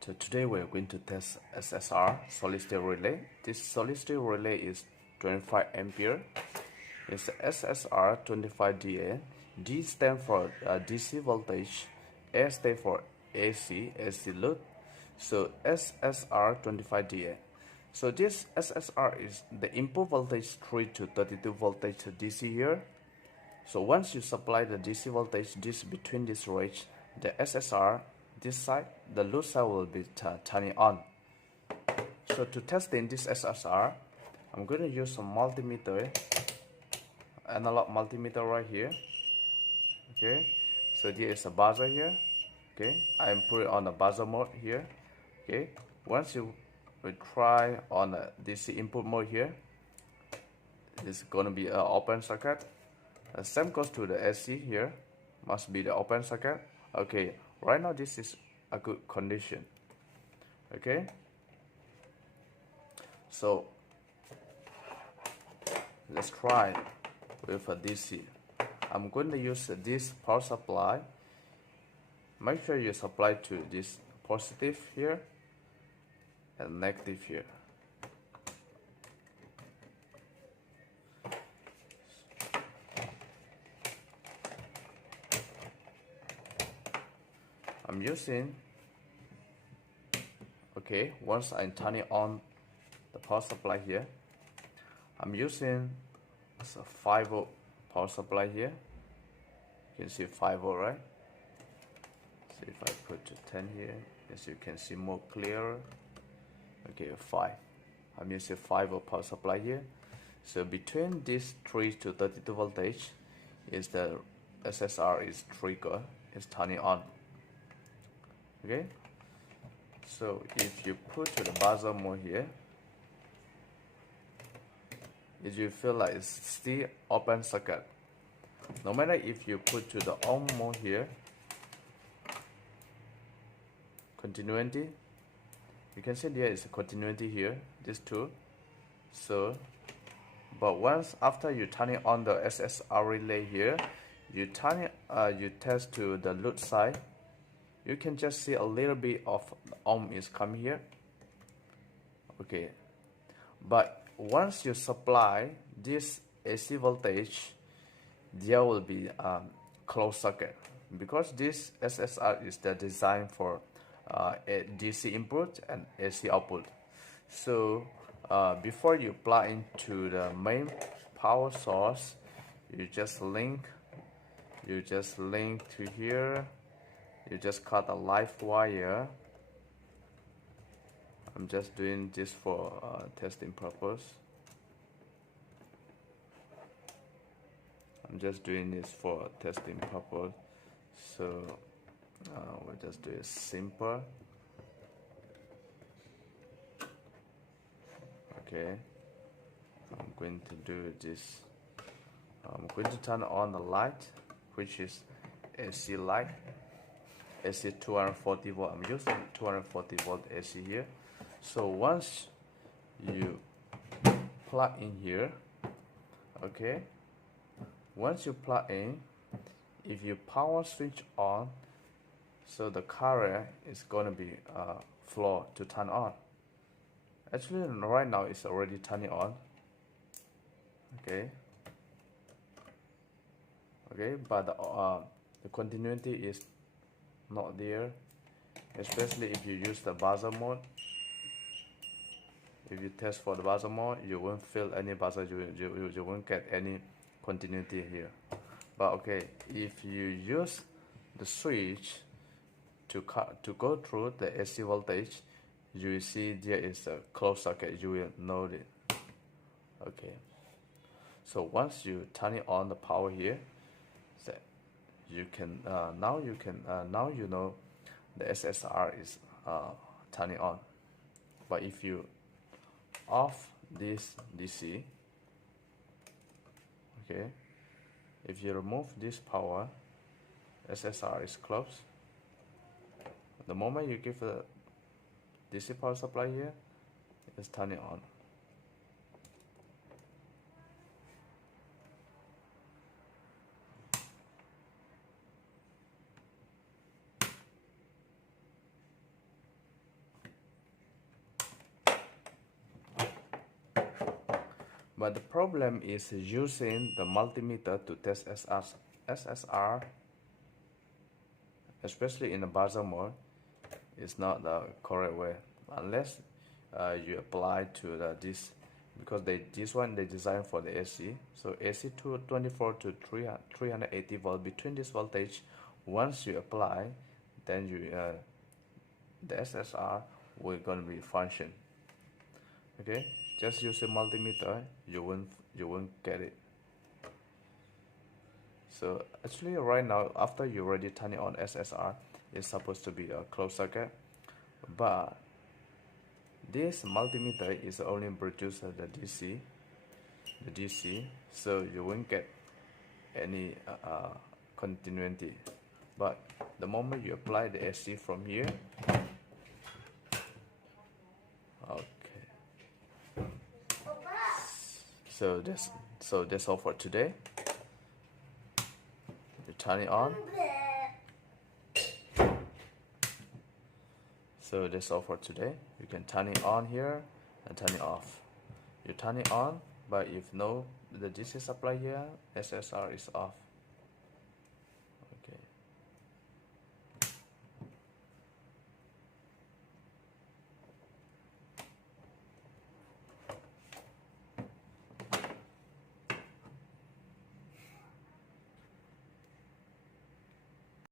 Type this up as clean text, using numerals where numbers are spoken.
So today we're going to test SSR solid state relay. This solid state relay is 25 ampere. It's SSR 25DA. D stands for DC voltage. A stands for AC load. So SSR 25DA. So this SSR is the input voltage 3 to 32 voltage to DC here. So once you supply the DC voltage this between this range, the SSR this side, the load side will be turning on. So to test in this SSR, I'm going to use some multimeter, analog multimeter right here. Okay, so there is a buzzer here. Okay, I'm put it on the buzzer mode here. Okay, once you will try on the DC input mode here, this is going to be an open circuit. The same goes to the AC here, must be the open circuit. Okay, right now this is a good condition. Okay, so let's try with a DC. I'm going to use this power supply. Make sure you supply to this positive here and negative here. I'm using, okay, once I turn it on the power supply here, I'm using a 5 volt power supply here. You can see 5 volt, right? So if I put to 10 here, as you can see more clearer. Okay, 5. I'm using 5 volt power supply here. So between this 3 to 32 voltage is the SSR is trigger, is turning on. Okay, so if you put to the buzzer mode here, if you feel like it's still open circuit, no matter if you put to the on mode here, continuity, you can see there is a continuity here, this two. So, but once after you turn it on the SSR relay here, you turn it, you test to the load side. You can just see a little bit of ohm is coming here. Okay, but once you supply this AC voltage, there will be a closed circuit because this SSR is the design for a DC input and AC output. So before you plug into the main power source, you just link to here. You just cut a live wire. I'm just doing this for testing purpose. I'm just doing this for testing purpose. So we'll just do it simple. Okay, I'm going to do this. I'm going to turn on the light, which is AC light. AC 240 volt. I'm using 240 volt AC here. So once you plug in here, okay, once you plug in, if you power switch on, so the current is going to be flow to turn on. Actually right now it's already turning on. Okay, but the continuity is not there, especially if you use the buzzer mode. If you test for the buzzer mode, you won't feel any buzzer, you won't get any continuity here. But okay, if you use the switch to go through the AC voltage, you will see there is a closed circuit. You will know it. Okay, so once you turn it on the power here, you can now you know the SSR is turning on. But if you off this DC, okay, if you remove this power, SSR is closed. The moment you give the DC power supply here, it's turning on. But the problem is using the multimeter to test SSR, especially in the buzzer mode, is not the correct way unless you apply to this, because this one they designed for the AC. So AC 224 to 380 volt, between this voltage, once you apply, then the SSR will gonna be function. Okay, just use a multimeter, you won't get it. So actually right now, after you already turn it on, SSR is supposed to be a closed circuit, but this multimeter is only produce the DC, so you won't get any continuity. But the moment you apply the AC from here, okay. So that's all for today. You turn it on. So that's all for today. You can turn it on here and turn it off. You turn it on, but if no the DC supply here, SSR is off.